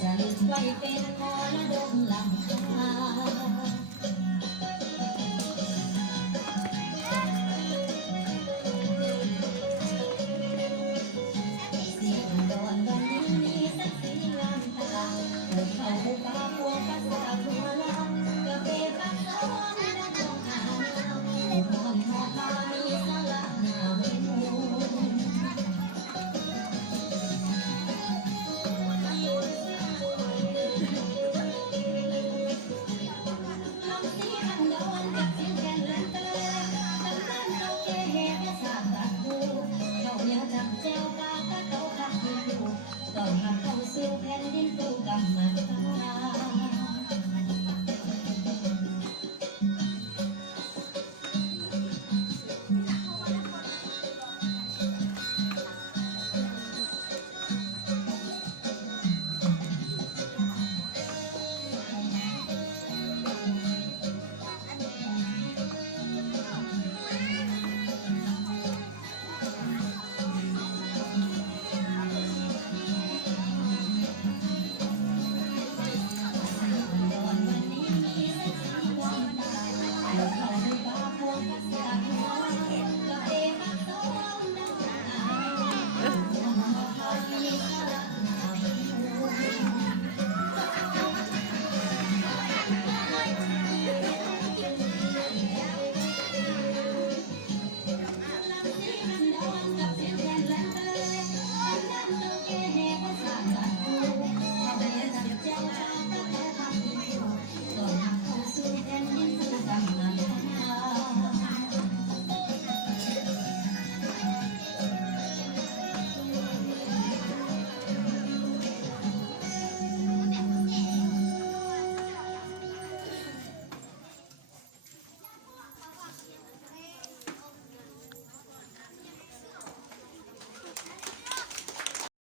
จะลึกไว้เป็นมรดกล้ำค่าเสียงดอนวันนี้มีสักสีงามตาเกิดเข้าหูฟ้าพวงภาษาหัวลำกระเบนรักซ้อนนักจงหาหูนอนหอบพามีสลักหน้าเว้นหูจำเจ้ากาก็เขาขับอยู่ก่อนหักเข้าสู่แผ่นดินสู่กำมันตา